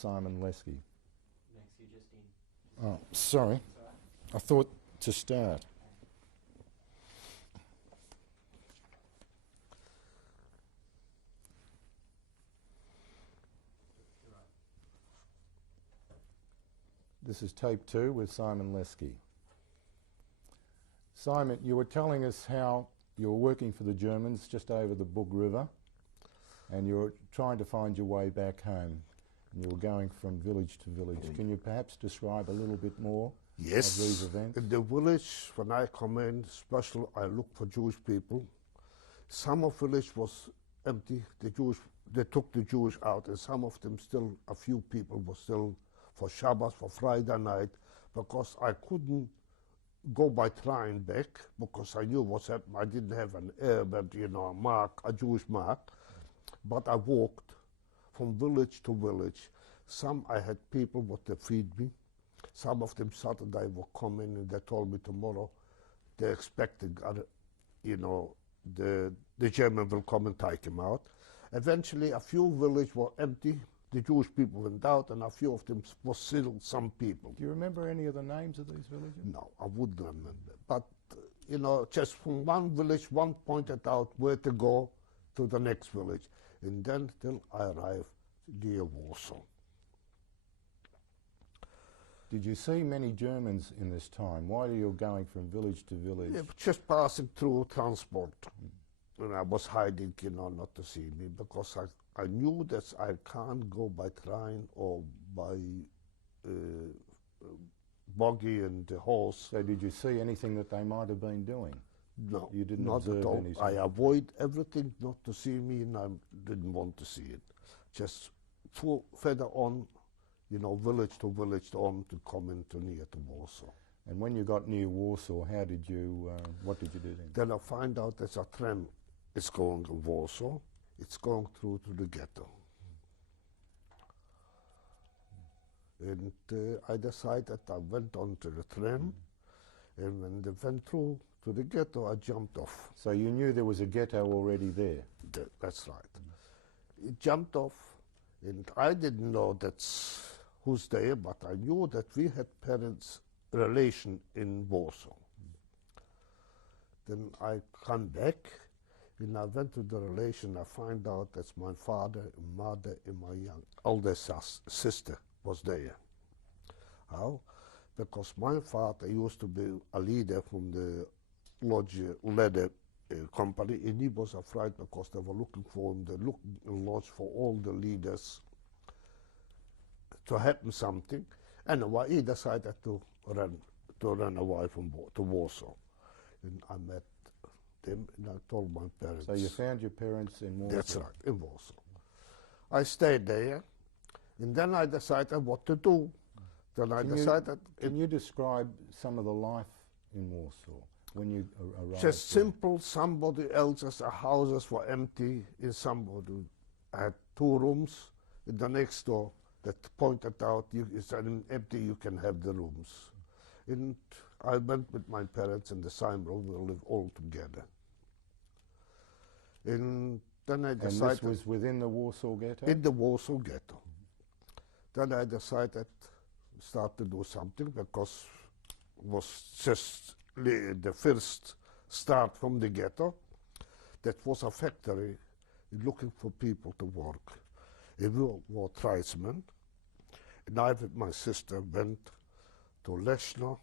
Simon Leski. Next, you Justine. Oh, sorry. I thought to start. This is Tape 2 with Simon Leski. Simon, you were telling us how you were working for the Germans just over the Bug River, and you were trying to find your way back home, and you were going from village to village. Can you perhaps describe a little bit more of these events? In the village, when I come in, especially I look for Jewish people. Some of the village was empty. They took the Jewish out, and some of them still, a few people were still for Shabbos, for Friday night, because I couldn't go by train back, because I knew what's happening. I didn't have an Arab, a mark, a Jewish mark, but I walked from village to village. Some I had people what they feed me. Some of them Saturday were coming and they told me tomorrow they're expecting, the German will come and take him out. Eventually a few villages were empty. The Jewish people went out, and a few of them were still some people. Do you remember any of the names of these villages? No, I wouldn't remember. But, just from one village, one pointed out where to go to the next village. And then till I arrived near Warsaw. Did you see many Germans in this time? Why are you going from village to village? Yeah, just passing through transport. And I was hiding, not to see me, because I knew that I can't go by train or by buggy and the horse. So did you see anything that they might have been doing? No, you didn't not observe at all. anything? I avoid everything not to see me, and I didn't want to see it. Just further on, village to village on to come into near to Warsaw. And when you got near Warsaw, how did you, what did you do then? Then I find out there's a tram is going to Warsaw. It's going through to the ghetto. And I decided I went on to the tram, and when they went through to the ghetto, I jumped off. So you knew there was a ghetto already there? That's right. It jumped off, and I didn't know that's who's there, but I knew that we had parents' relation in Warsaw. Then I come back, and I went to the relation. I find out that's my father, and mother, and my young older sister was there. How? Because my father used to be a leader from the lodge leather company, and he was afraid because they were looking for him. They looked in lodge for all the leaders to happen something. Anyway, he decided to run away to Warsaw. And I met them, and I told my parents. So you found your parents in Warsaw? That's right, in Warsaw. I stayed there, and then I decided what to do. Then I decided... Can you describe some of the life in Warsaw when you arrived? Just simple. Somebody else's houses were empty, and somebody had 2 rooms. In the next door that pointed out, it's empty, you can have the rooms. And I went with my parents in the same room. We live all together. And then I decided... And this was within the Warsaw Ghetto? In the Warsaw Ghetto. Then I decided to start to do something, because it was just the first start from the ghetto. That was a factory looking for people to work. And we were tradesmen. And I with my sister went to Leszno.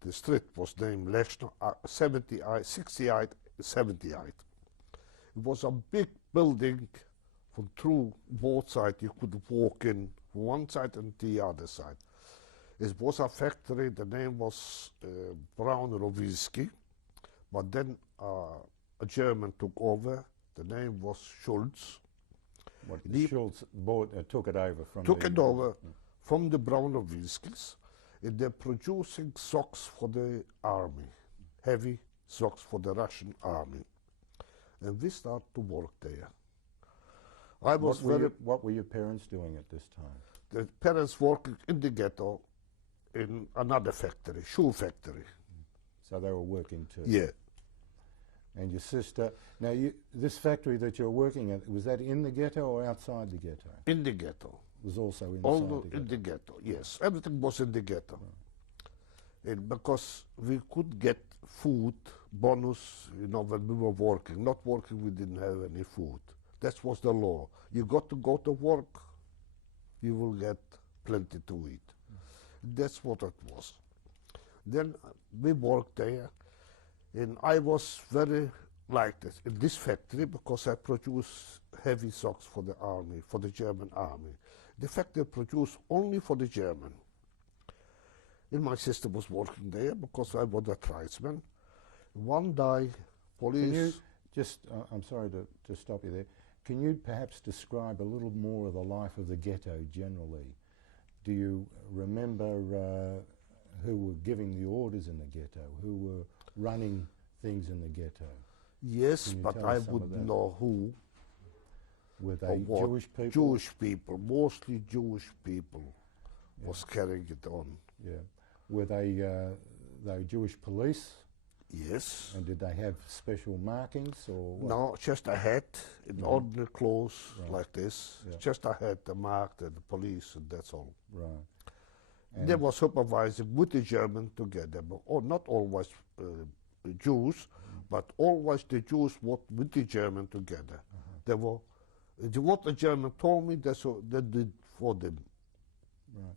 The street was named Leszno, 68, 78. It was a big building from through both sides. You could walk in from one side and the other side. It was a factory. The name was Braun Rowinski, but then a German took over. The name was Schulz. Schulz took it over from from the Braun Rowinskis. And they're producing socks for the army, heavy socks for the Russian army. And we started to work there. What were your parents doing at this time? The parents working in the ghetto in another factory, shoe factory. So they were working too? Yeah. And your sister, now this factory that you're working at, was that in the ghetto or outside the ghetto? In the ghetto. was also inside All the in ghetto. the ghetto, yes. Everything was in the ghetto. And because we could get food, bonus, you know, when we were working. Not working, we didn't have any food. That was the law. You got to go to work, you will get plenty to eat. That's what it was. Then we worked there, and I was very like this in this factory because I produce heavy socks for the army, for the German army. The factory produced only for the German. And my sister was working there because I was a tradesman. One day, police... Can you just, I'm sorry to stop you there, can you perhaps describe a little more of the life of the ghetto generally? Do you remember who were giving the orders in the ghetto, who were running things in the ghetto? Yes, Can you but tell I us some of wouldn't that? know who. Were or they what. Jewish people? Jewish people, mostly Jewish people, was carrying it on. Yeah. Were they Jewish police? Yes. And did they have special markings or what? No, just a hat in ordinary clothes like this. Yeah. Just a hat, the marked, and the police, and that's all. Right. They were supervising with the German together, but not always Jews, but always the Jews worked with the German together. They were, what the German told me, that's what they did for them. Right.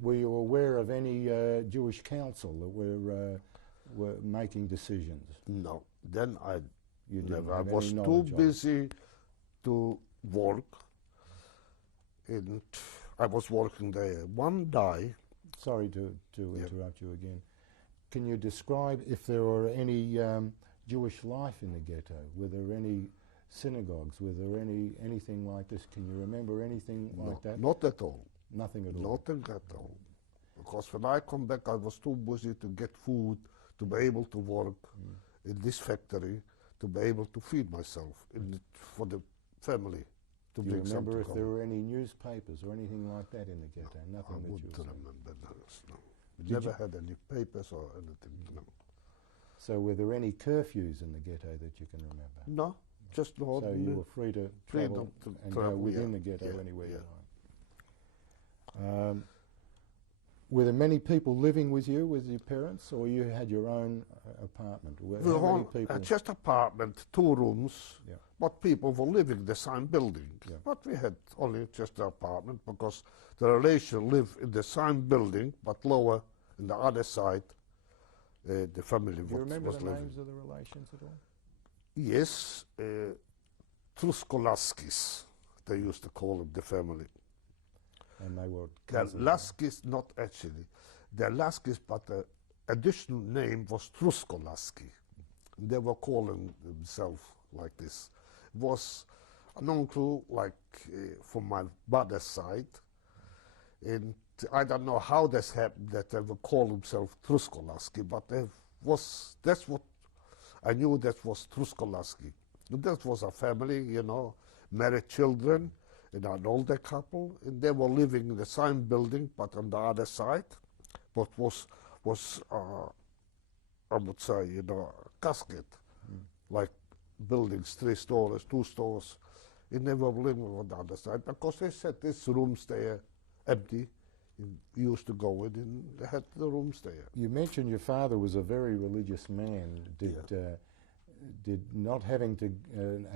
Were you aware of any Jewish council that were making decisions? No, then You didn't never. I have was any too knowledge of it? busy to work, and I was working there. One day, Sorry to interrupt you again. Can you describe if there were any Jewish life in the ghetto? Were there any synagogues? Were there anything like this? Can you remember anything like that? not at all. Nothing at all. Nothing at all. Because when I come back, I was too busy to get food, to be able to work in this factory, to be able to feed myself for the family. To Do you bring remember something if home. there were any newspapers or anything like that in the ghetto? Nothing I that you wouldn't were saying. remember those, no. We Did never you- had any papers or anything, no. So were there any curfews in the ghetto that you can remember? No, just no. So you were free to travel to and travel, go within yeah, the ghetto yeah, anywhere yeah. you like. Were there many people living with your parents, or you had your own apartment? How many people? Just apartment, 2 rooms, Yeah. but people were living in the same building. Yeah. But we had only just the apartment because the relation lived in the same building, but lower in the other side, the family Do you remember was the living. names of the relations at all? Yes, Truskolaskis, they used to call them, the family. And they were The cousins. Laskis, not actually. The Laskis, but the additional name was Truskolaski. They were calling themselves like this. It was an uncle, like from my mother's side, and I don't know how this happened that they would call themselves Truskolaski, but that's what I knew, that was Truskolaski. That was a family, you know, married children, and an older couple, and they were living in the same building, but on the other side. But was I would say, you know, a casket, like buildings, 3 stories, 2 stores, and they were living on the other side because they said these rooms there empty. You used to go in, and they had the rooms there. You mentioned your father was a very religious man. Did not having to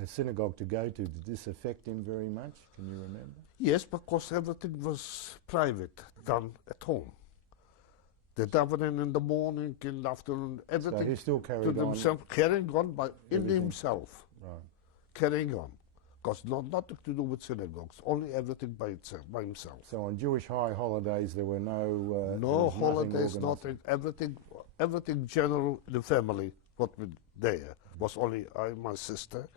a synagogue to go to, did this affect him very much? Can you remember? Yes, because everything was private, done at home. The davening in the morning, in the afternoon, everything So he still to carried on. himself, carrying on by in Everything. himself, Right. carrying on. Because nothing to do with synagogues, only everything by himself. So on Jewish high holidays, there were no there No was holidays, organised. nothing, everything general in the family, what was there, was only I, my sister,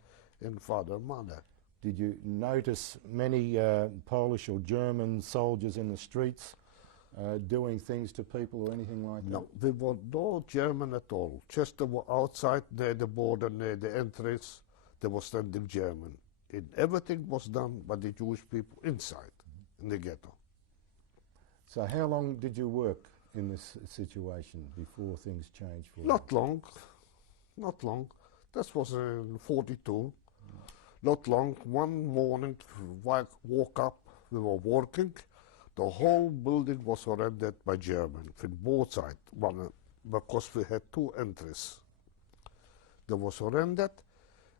and father and mother. Did you notice many Polish or German soldiers in the streets doing things to people or anything like that? No, there were no German at all. Just they were outside near the border, near the entrance, they were standing German. And everything was done by the Jewish people inside, in the ghetto. So how long did you work in this situation before things changed for you? Not long, not long. This was in 42. Not long. One morning, woke up we were working. The whole building was surrendered by German from both sides, because we had two entries. They were surrendered,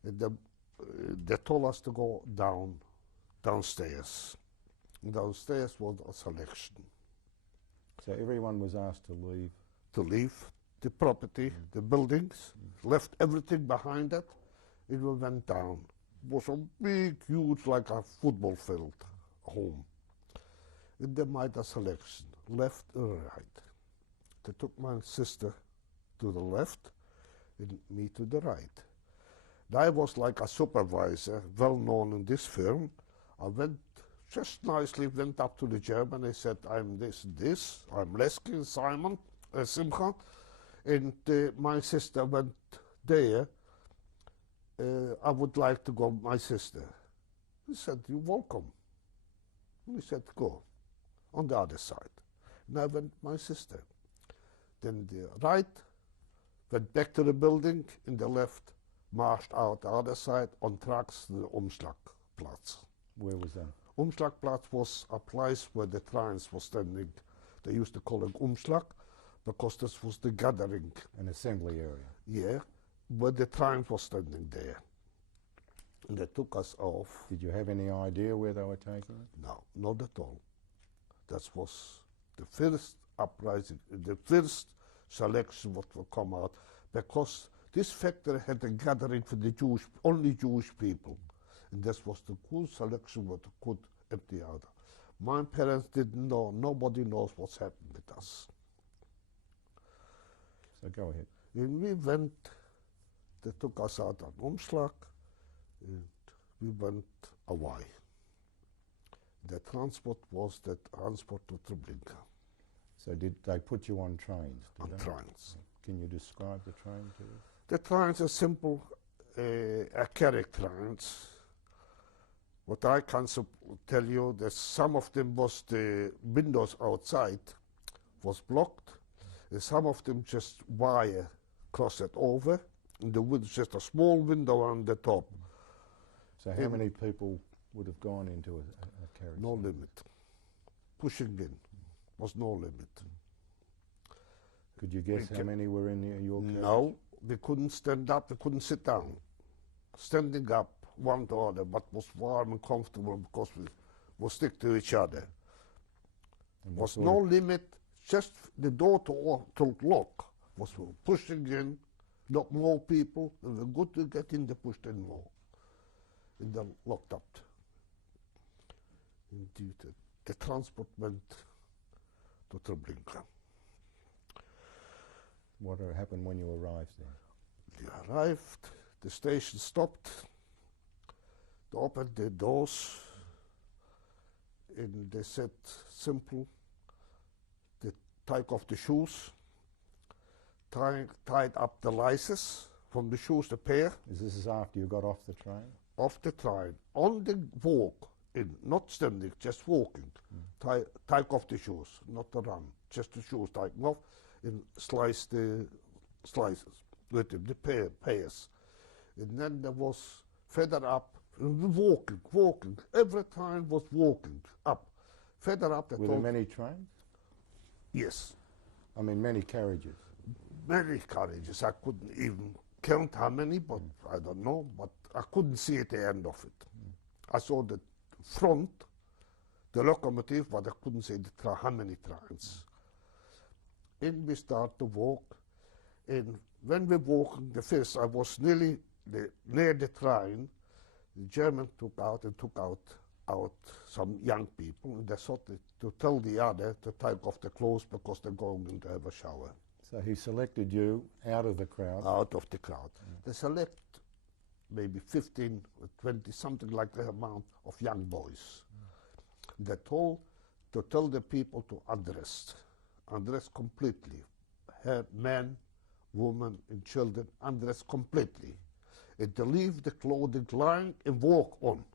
and they told us to go downstairs. Downstairs was a selection. So everyone was asked to leave. To leave the property, the buildings, left everything behind it, and we went down. It was a big, huge, like a football field, home. And they made a selection, left or right. They took my sister to the left and me to the right. And I was like a supervisor, well known in this firm. I went, just nicely went up to the German. I said, I'm this, I'm Leski, Simcha. And my sister went there. I would like to go with my sister. He said, you're welcome. And he said, go on the other side. And I went with my sister. Then the right went back to the building, and the left marched out the other side on trucks to the Umschlagplatz. Where was that? Umschlagplatz was a place where the trains were standing. They used to call it Umschlag because this was the gathering. An assembly area. Yeah, where the trains were standing there. And they took us off. Did you have any idea where they were taking it? No, not at all. That was the first uprising, the first selection what will come out, because this factory had a gathering for the only Jewish people. And this was the cool selection what could empty out. My parents didn't know, nobody knows what's happened with us. So go ahead. And we went, they took us out on Umschlag, and we went away. The transport was the transport to Treblinka. So did they put you on trains? On they? trains. Can you describe the train to us? The trains are simple, carriage trains. What I can tell you that some of them was the windows outside was blocked, and some of them just wire crossed it over, and there was just a small window on the top. So how many people would have gone into a carriage? No limit. Pushing in was no limit. Could you guess how many were in your carriage? No, we couldn't stand up, we couldn't sit down. Standing up one to other, but was warm and comfortable because we would stick to each other. And Was no limit, just the door to lock was pushing in, not more people, and we're good to get in, they pushed in more. And then locked up. Indeed, the transport went to Treblinka. What happened when you arrived there? They arrived, the station stopped, they opened the doors, and they said, simple, they take off the shoes, tied up the laces from the shoes, the pair. This is after you got off the train? Off the train, on the walk, in, not standing, just walking. Take off the shoes, not the run, just the shoes taken off, and slice the slices with them, the pairs. And then there was further up, walking, every time was walking up. Further up. Were there many trains? Yes. I mean, many carriages? Many carriages. I couldn't even count how many, but I don't know, but I couldn't see at the end of it. I saw the front, the locomotive, but I couldn't see how many trains. And we start to walk, and when we walking, the first, I was nearly near the train. The German took out some young people, and they thought to tell the other to take off the clothes because they're going to have a shower. So he selected you out of the crowd? Out of the crowd. They select maybe 15 or 20, something like the amount of young boys. They told to tell the people to undress completely. Men, women, and children undress completely. And to leave the clothing lying and walk on.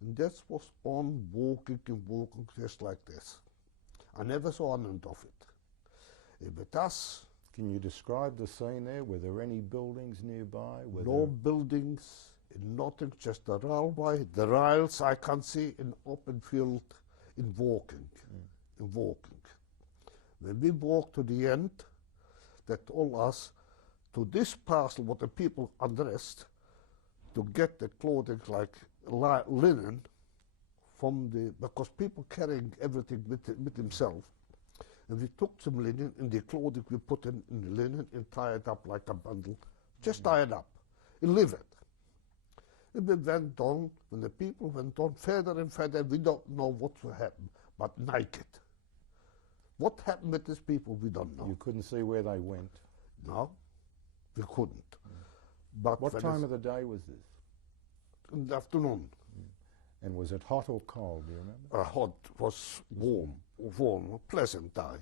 And that was on, walking and walking just like this. I never saw an end of it. And with us, can you describe the scene there? Were there any buildings nearby? No buildings, Nothing, just the railway, the rails I can see in open field in walking, in walking. When we walk to the end, they told us to this parcel what the people undressed to get the clothing like linen from the, because people carrying everything with themselves. And we took some linen and the clothing we put in the linen and tie it up like a bundle, just tie it up and leave it. And we went on, when the people went on further and further, we don't know what will happen, but naked. What happened with these people, we don't know. You couldn't see where they went? No, we couldn't. But what time of the day was this? In the afternoon. And was it hot or cold, do you remember? Hot, was warm, pleasant day.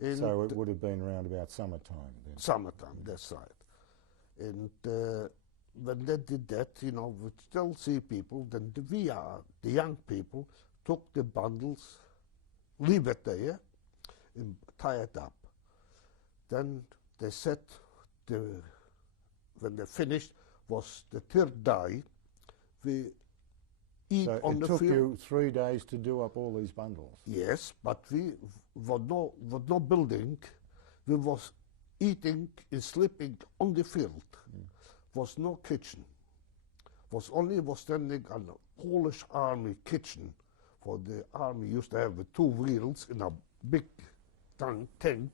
And so it would have been around about summertime then? Summertime, that's right. And when they did that, you know, we still see people, then the young people, took the bundles, leave it there, and tie it up. Then they said, when they finished, was the third day, we eat so on the field. It took you 3 days to do up all these bundles? Yes, but we were no building. We was eating and sleeping on the field. Was no kitchen. Was standing on a Polish army kitchen. For the army used to have 2 wheels in a big tank,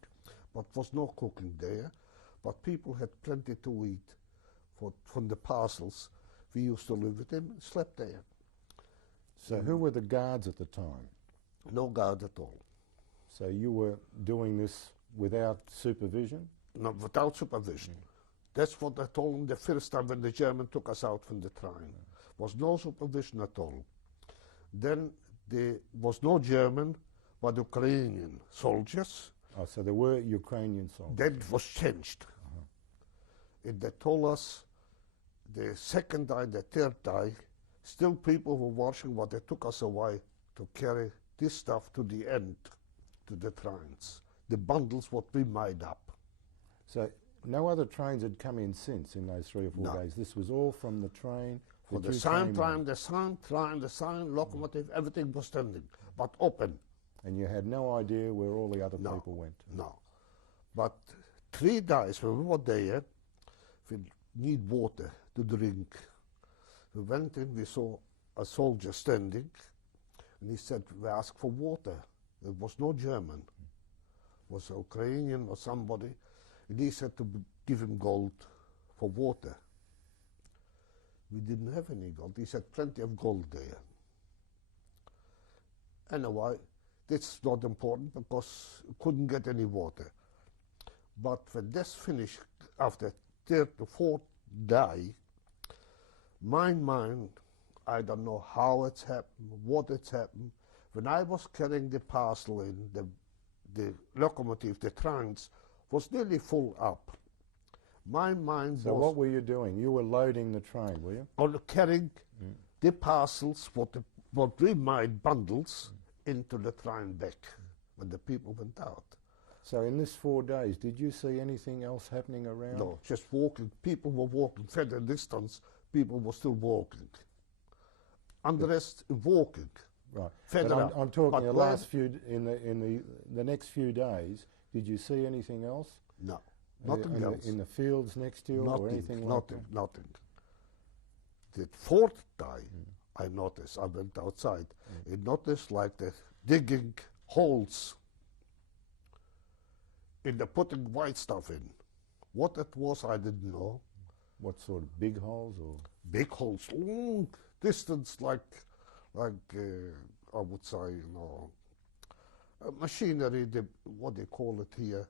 but was no cooking there. But people had plenty to eat from the parcels. We used to live with them and slept there. So who were the guards at the time? No guard at all. So you were doing this without supervision? No, without supervision. That's what I told them the first time when the German took us out from the train. Was no supervision at all. Then there was no German, but Ukrainian soldiers. Oh, so there were Ukrainian soldiers? That was changed. And they told us the second day, the third day, still people were watching what they took us away to carry this stuff to the end, to the trains. The bundles what we made up. So no other trains had come in since in those 3 or 4 days? This was all from the train? For the same time, the same locomotive, everything was standing, but open. And you had no idea where all the other people went? No. But 3 days when we were there, we need water to drink. We went in, we saw a soldier standing, and he said, we asked for water. It was no German. It was Ukrainian or somebody. And he said to give him gold for water. We didn't have any gold. He said plenty of gold there. Anyway, that's not important because we couldn't get any water. But when this finished, after 3rd to 4th day, my mind, I don't know how it's happened, what it's happened. When I was carrying the parcel in, the locomotive, the trains, was nearly full up. My mind was... So what were you doing? You were loading the train, were you? On carrying the parcels, what we made bundles, into the train back when the people went out. So in this 4 days, did you see anything else happening around? No, just walking. People were walking further distance. People were still walking. Undressed, walking. Right. Further but up. I'm talking But the last few, in the next few days, did you see anything else? No, nothing else. In the fields next to you or anything like that? Nothing. The 4th day, I noticed, I went outside, I noticed like the digging holes in the putting white stuff in. What it was, I didn't know. What sort of big holes or? Big holes, long distance, like I would say, you know, machinery, what they call it here.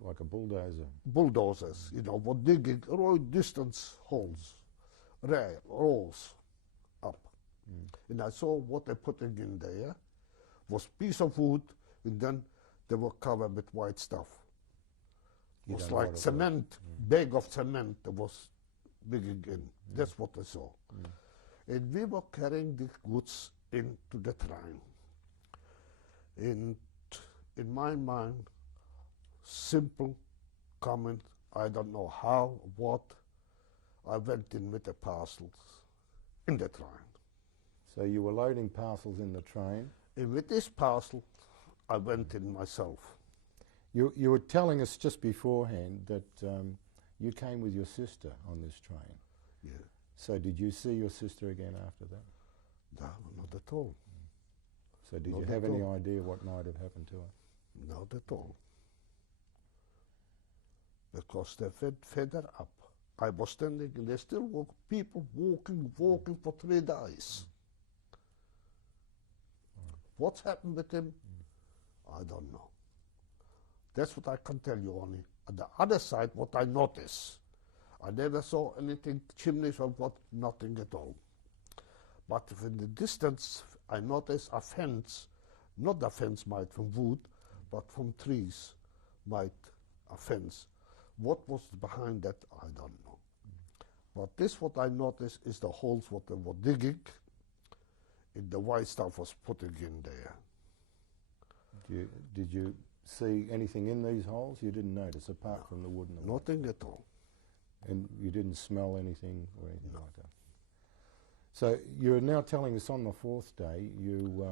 Like a bulldozer. Bulldozers, you know, were digging right distance holes, rows up. And I saw what they're putting in there was piece of wood, and then they were covered with white stuff. It was like cement, bag of cement that was digging in. That's what I saw. And we were carrying the goods into the train. And in my mind, simple comment, I don't know how, what, I went in with the parcels in the train. So you were loading parcels in the train. And with this parcel, I went in myself. You were telling us just beforehand that you came with your sister on this train. Yeah. So did you see your sister again after that? No, not at all. So did Not you at have any all. idea what might have happened to her? Not at all. Because they fed her up. I was standing and there still were people walking for 3 days. What's happened with him? I don't know. That's what I can tell you only. On the other side, what I noticed, I never saw anything, chimneys or what, nothing at all. But in the distance, I noticed a fence, not a fence made from wood, but from trees, made a fence. What was behind that, I don't know. But this, what I noticed, is the holes what they were digging, and the white stuff was putting in there. Did you see anything in these holes? You didn't notice, apart from the wood and the white? Nothing at all. And you didn't smell anything or anything No. like that? So you're now telling us on the 4th day you...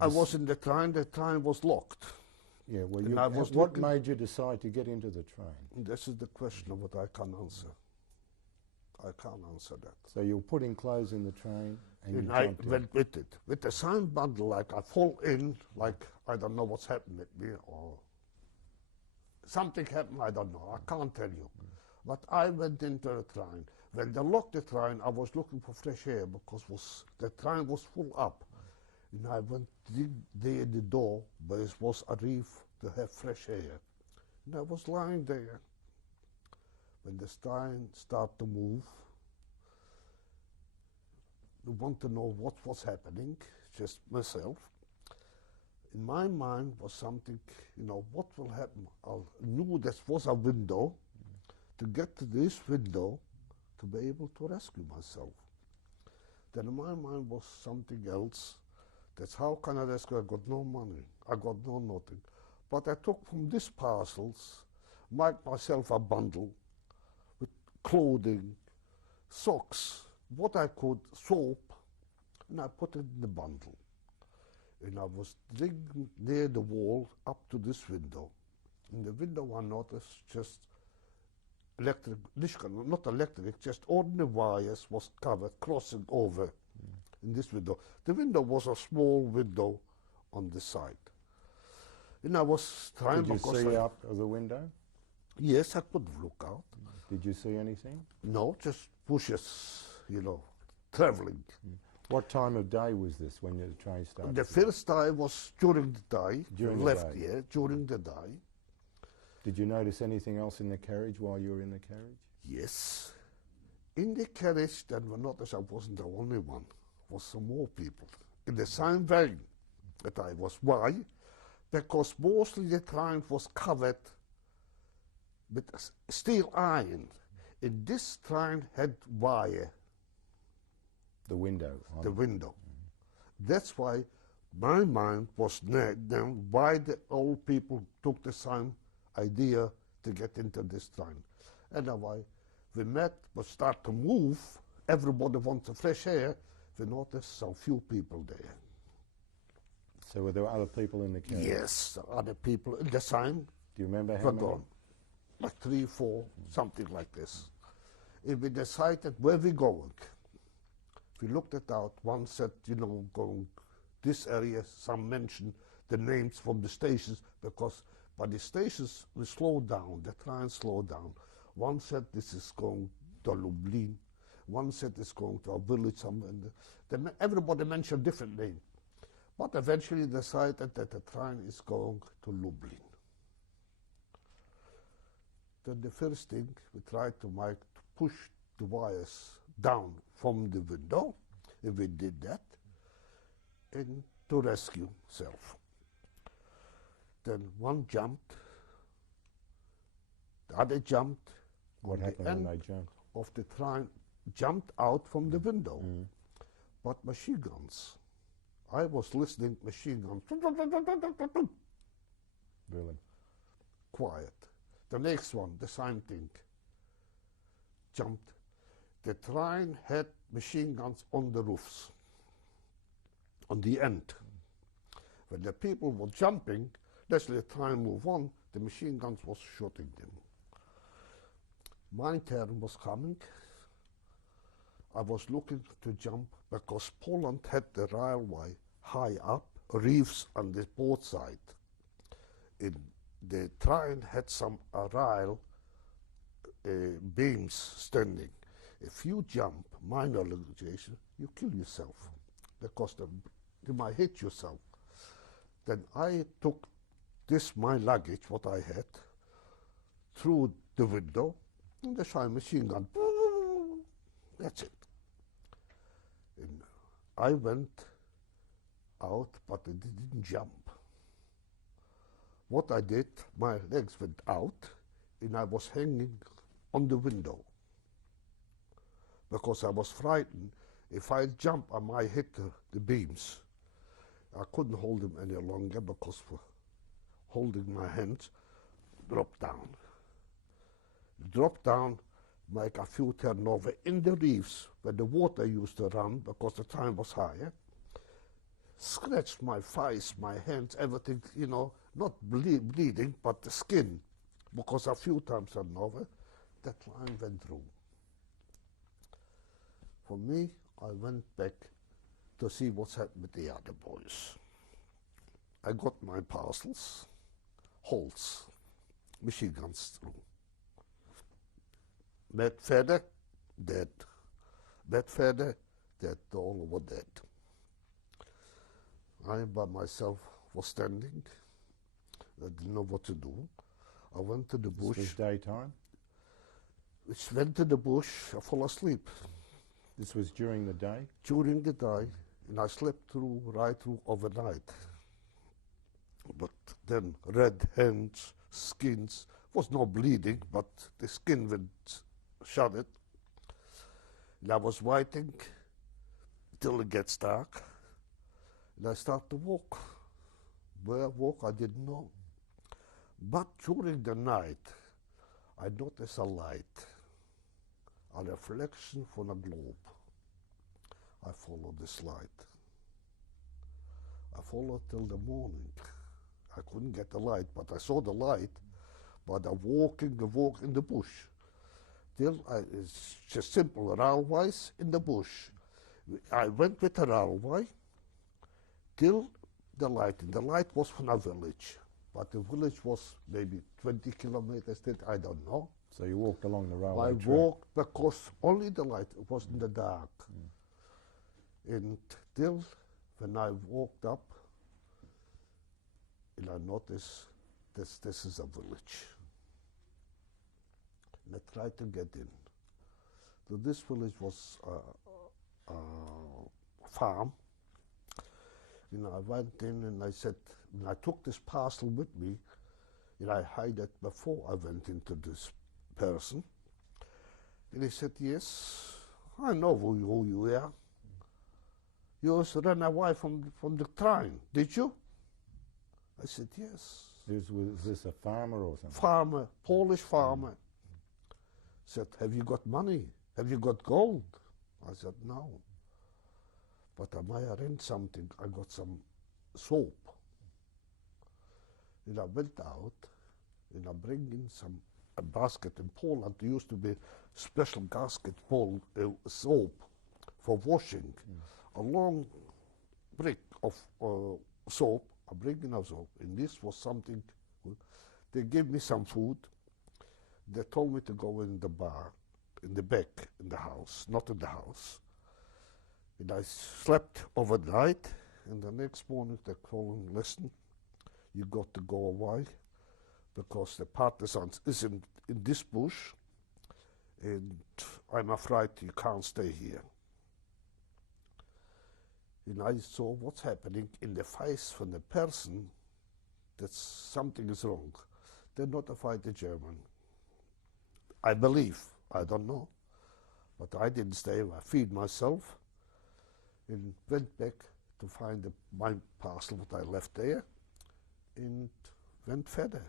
I was in the train was locked. Yeah, well, And I was what looking- made you decide to get into the train? This is the question of what I can't answer. I can't answer that. So you were putting clothes in the train and you And I jumped in. went with it. With the same bundle, like I fall in, like I don't know what's happened with me, or something happened, I don't know. I can't tell you. But I went into the train. When they locked the train, I was looking for fresh air because the train was full up. And I went there at the door, but it was a reef to have fresh air. And I was lying there. When the train started to move, I want to know what was happening, just myself. In my mind was something, what will happen? I knew there was a window, to get to this window, to be able to rescue myself. Then in my mind was something else. That's how can I rescue? I got no money. I got no nothing. But I took from these parcels, made myself a bundle with clothing, socks, what I could, soap, and I put it in the bundle. And I was digging near the wall up to this window. In the window I noticed just electric, not electric, just ordinary wires was covered, crossing over in this window. The window was a small window on the side. And I was trying Did you because see out of the window? Yes, I could look out. Did you see anything? No, just bushes, traveling. What time of day was this when the train started? The first day was during the day. During we the left day. here during the day. Did you notice anything else in the carriage while you were in the carriage? Yes. In the carriage, then we noticed I wasn't the only one. Was some more people in the same vein that I was. Why? Because mostly the train was covered with steel iron. And this train had wire, The window. the window. That's why my mind was then why the old people took the same idea to get into this train. And then why we met, we start to move, everybody wants a fresh air, we noticed some few people there. So were there other people in the carriage? Yes, other people in the same Do you remember how many? wagon, like 3, 4, something like this. And we decided where we going. We looked it out. One said, going this area. Some mentioned the names from the stations because by the stations we slowed down. The train slowed down. One said this is going to Lublin. One said it's going to a village somewhere. Everybody mentioned different name. But eventually decided that the train is going to Lublin. Then the first thing we tried to make to push the wires down from the window, and we did that, and to rescue self. Then one jumped, the other jumped. What on happened the when end they jumped? of the train, jumped out from the window. But machine guns. I was listening, machine guns. Really? Quiet. The next one, the same thing. jumped. The train had machine guns on the roofs, on the end. When the people were jumping, let's let the train move on, the machine guns was shooting them. My turn was coming. I was looking to jump because Poland had the railway high up, reefs on the port side. The train had some rail beams standing. If you jump, minor legislation, you kill yourself because you might hit yourself. Then I took my luggage, what I had, through the window, and the shiny machine gun. That's it. And I went out, but I didn't jump. What I did, my legs went out, and I was hanging on the window because I was frightened. If I jump, I might hit the beams. I couldn't hold them any longer because for holding my hands, dropped down. Dropped down, make a few turnover in the reefs where the water used to run because the time was higher. Scratched my face, my hands, everything, you know, not bleeding, but the skin, because a few times turnover, that line went through. For me, I went back to see what's happened with the other boys. I got my parcels, holes, machine guns through. Met verder, dead. Met verder, dead, all over dead. I by myself was standing. I didn't know what to do. I went to the bush. This was daytime? Went to the bush, I fell asleep. This was during the day? During the day, and I slept right through overnight. But then red hands, skins, was no bleeding, but the skin went shut. And I was waiting till it gets dark. And I start to walk. Where I walk, I didn't know. But during the night, I noticed a light, a reflection from a globe. I followed this light. I followed till the morning. I couldn't get the light, but I saw the light. But I walk in the bush. Till it's just simple railways in the bush. I went with the railway till the light. And the light was from a village. But the village was maybe 20 kilometers, I don't know. So you walked along the railway track? I walked because only the light, it was in the dark. And till when I walked up, and I noticed this is a village. And I tried to get in. So this village was a farm. And I went in and I said, and I took this parcel with me, and I hid it before I went into this person. And he said, yes, I know who you are. You ran away from the train, did you? I said, yes. Was this a farmer or something? Farmer, Polish farmer. Said, have you got money? Have you got gold? I said, no. But I might arrange something. I got some soap. And I went out and I bring in a basket in Poland. There used to be special basket soap for washing. A long brick of soap. I bring in a soap, and this was something. They gave me some food. They told me to go in the bar, in the back, in the house, not in the house. And I slept overnight, and the next morning they called and listen, you got to go away because the partisans is in this bush, and I'm afraid you can't stay here. And I saw what's happening in the face from the person that something is wrong. They notified the German. I believe, I don't know, but I didn't stay. I feed myself and went back to find my parcel that I left there and went further.